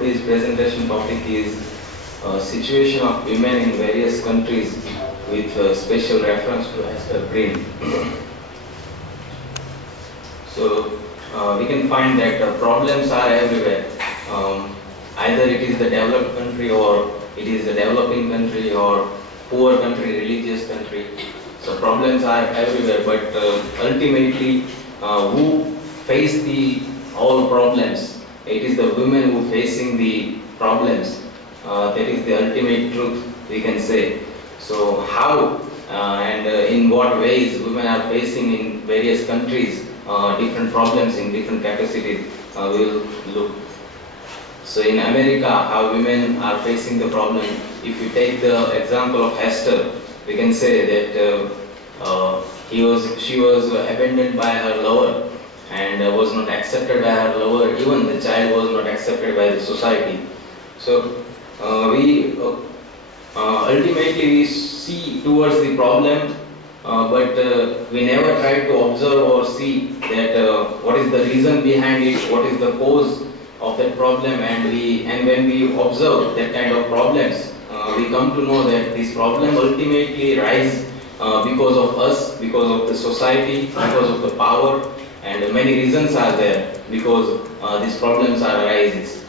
today's presentation topic is situation of women in various countries with special reference to Hester Prynne. So we can find that problems are everywhere. Either it is the developed country or it is a developing country or poor country, religious country. So problems are everywhere, but ultimately who face all problems? It is the women who facing the problems. That is the ultimate truth, we can say. So how and in what ways women are facing in various countries different problems in different capacities, we will look. So in America, how women are facing the problem. If you take the example of Hester, we can say that she was abandoned by her lover and was not accepted by her lover. Even the child was not accepted by the society. So we ultimately we see towards the problem, but we never try to observe or see that what is the reason behind it, what is the cause of that problem, and when we observe that kind of problems, we come to know that this problem ultimately rise because of us, because of the society, because of the power, and many reasons are there because these problems are arises.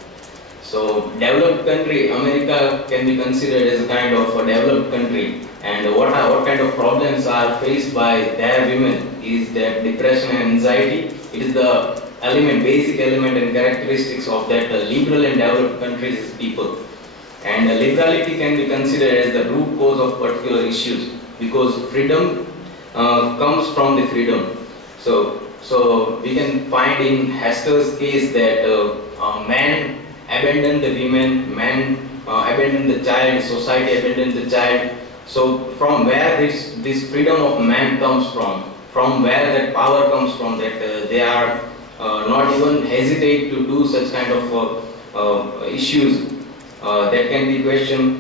So developed country, America can be considered as a kind of a developed country, and what kind of problems are faced by their women is that depression and anxiety. It is the basic element and characteristics of that liberal and developed countries people. And liberality can be considered as the root cause of particular issues because freedom comes from the freedom. So we can find in Hester's case that man abandoned the women, man abandoned the child, society abandoned the child. So from where this freedom of man comes from where that power comes from, that they are not even hesitate to do such kind of issues that can be questioned.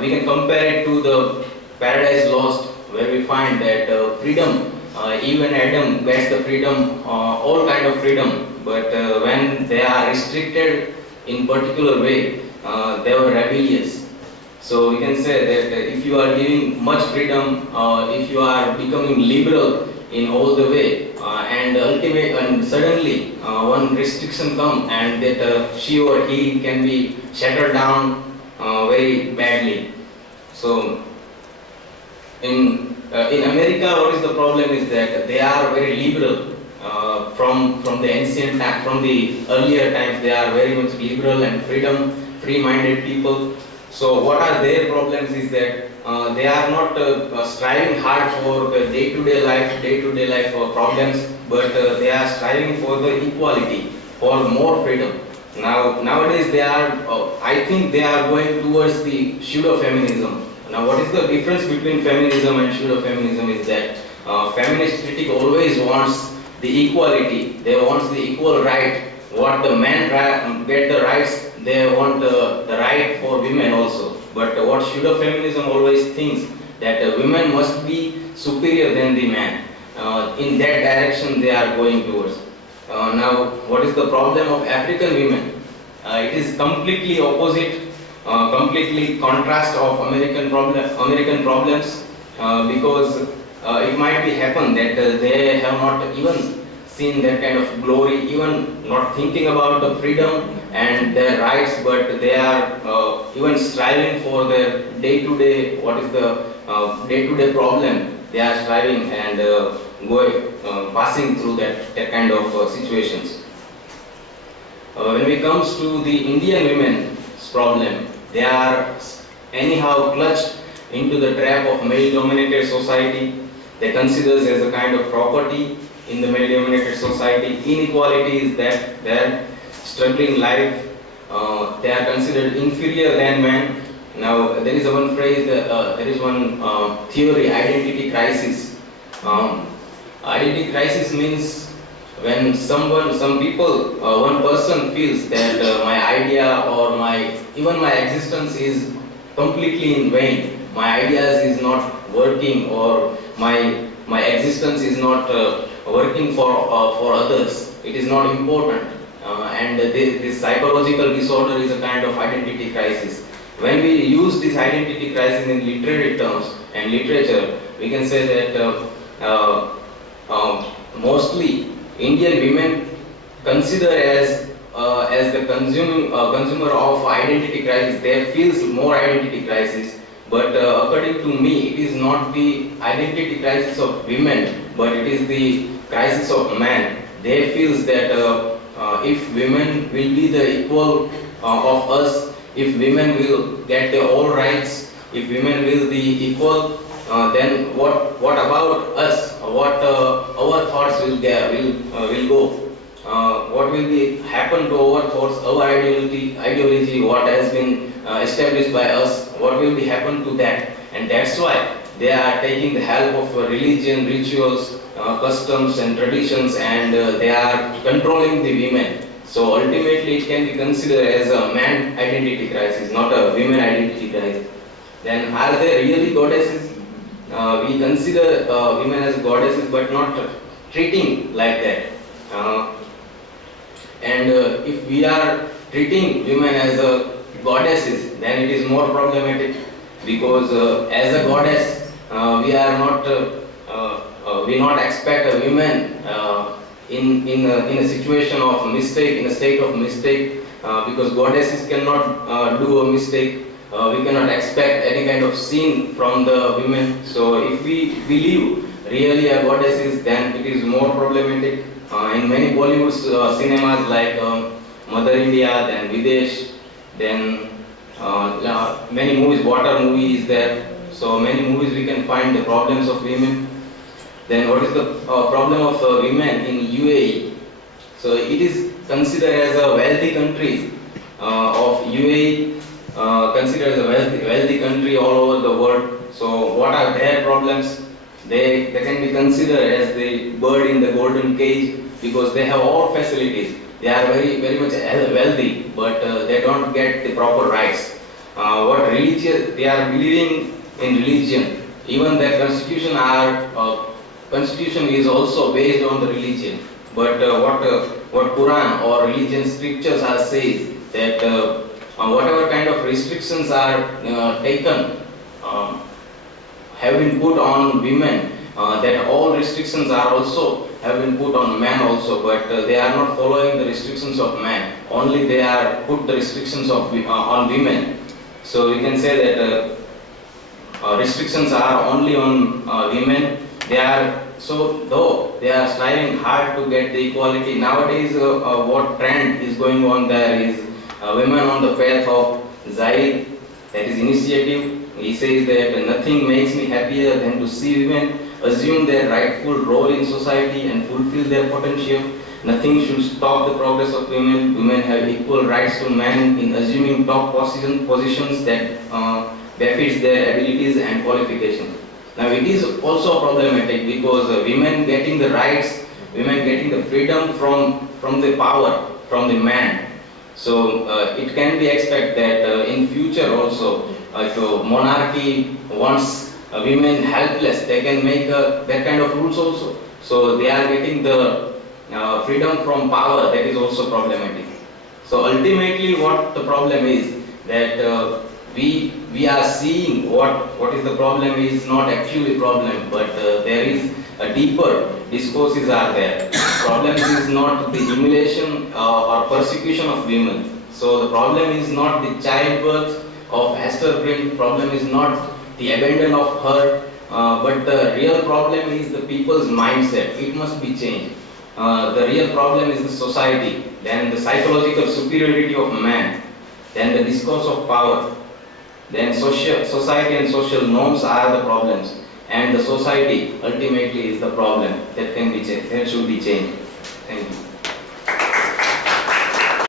We can compare it to the Paradise Lost, where we find that freedom, even Adam gets the freedom, all kind of freedom, but when they are restricted in particular way, they were rebellious. So we can say that if you are giving much freedom, if you are becoming liberal in all the way, and suddenly one restriction comes and that she or he can be shattered down very badly. So in America, what is the problem is that they are very liberal. From the ancient time, from the earlier times, they are very much liberal and free-minded people. So what are their problems is that they are not striving hard for the day-to-day life problems, but they are striving for the equality, for more freedom. Nowadays they are, I think they are going towards the pseudo-feminism. Now what is the difference between feminism and pseudo-feminism is that feminist critic always wants the equality, they want the equal right. What the men get the rights, they want the right for women also. But what pseudo-feminism always thinks that women must be superior than the man. In that direction they are going towards. Now, what is the problem of African women? It is completely opposite, completely contrast of American problems, because it might be happen that they have not even seen that kind of glory, even not thinking about the freedom and their rights, but they are even striving for their day-to-day, what is the day-to-day problem, they are striving and passing through that kind of situations. When it comes to the Indian women's problem, they are anyhow clutched into the trap of male-dominated society. They consider as a kind of property in the male-dominated society. Inequality is that their struggling life. They are considered inferior than men. Now there is one phrase, there is one theory, identity crisis. Identity crisis means when one person feels that my idea or even my existence is completely in vain. My ideas is not working, or my existence is not working for others. It is not important. and this psychological disorder is a kind of identity crisis. When we use this identity crisis in literary terms and literature, we can say that mostly Indian women consider as the consumer of identity crisis. They feels more identity crisis, but according to me, it is not the identity crisis of women, but it is the crisis of man. They feels that if women will be the equal of us, if women will get the all rights, if women will be equal, then what about us? What our thoughts will go? What will be happen to our thoughts, our ideology, what has been established by us? What will be happen to that? And that's why they are taking the help of religion, rituals, customs and traditions, and they are controlling the women. So ultimately it can be considered as a man identity crisis, not a women identity crisis. Then are there really goddesses? We consider women as goddesses, but not treating like that. And if we are treating women as goddesses, then it is more problematic, because as a goddess, we not expect a woman in a situation of mistake, in a state of mistake, because goddesses cannot do a mistake. We cannot expect any kind of sin from the women. So if we believe really a goddesses, then it is more problematic. In many Bollywood cinemas like Mother India, then Videsh, then many movies, water movie is there. So many movies we can find the problems of women. Then what is the problem of women in UAE? So it is considered as a wealthy country of UAE, considered as a wealthy country all over the world. So what are their problems? They can be considered as the bird in the golden cage, because they have all facilities. They are very much wealthy, but they don't get the proper rights. What religion they are believing in religion? Even their constitution is also based on the religion. But what Quran or religion scriptures are says that whatever kind of restrictions are taken, have been put on women, that all restrictions are also have been put on men also, but they are not following the restrictions of men. Only they are put the restrictions of on women. So we can say that restrictions are only on women. Though they are striving hard to get the equality. Nowadays, what trend is going on there is women on the path of Zaid, that is initiative. He says that nothing makes me happier than to see women assume their rightful role in society and fulfill their potential. Nothing should stop the progress of women. Women have equal rights to men in assuming top positions that befits their abilities and qualifications. Now it is also problematic, because women getting the rights, women getting the freedom from the power, from the man. So it can be expected that in future also, if monarchy wants women helpless, they can make that kind of rules also. So they are getting the freedom from power, that is also problematic. So ultimately what the problem is, that we are seeing what is the problem is not actually problem, but there is a deeper discourses are there. Problem is not the humiliation or persecution of women. So the problem is not the childbirth of Hester Prynne, problem is not the abandon of her, but the real problem is the people's mindset. It must be changed. The real problem is the society, then the psychological superiority of man, then the discourse of power, then society and social norms are the problems, and the society ultimately is the problem that can be changed, that should be changed. Thank you.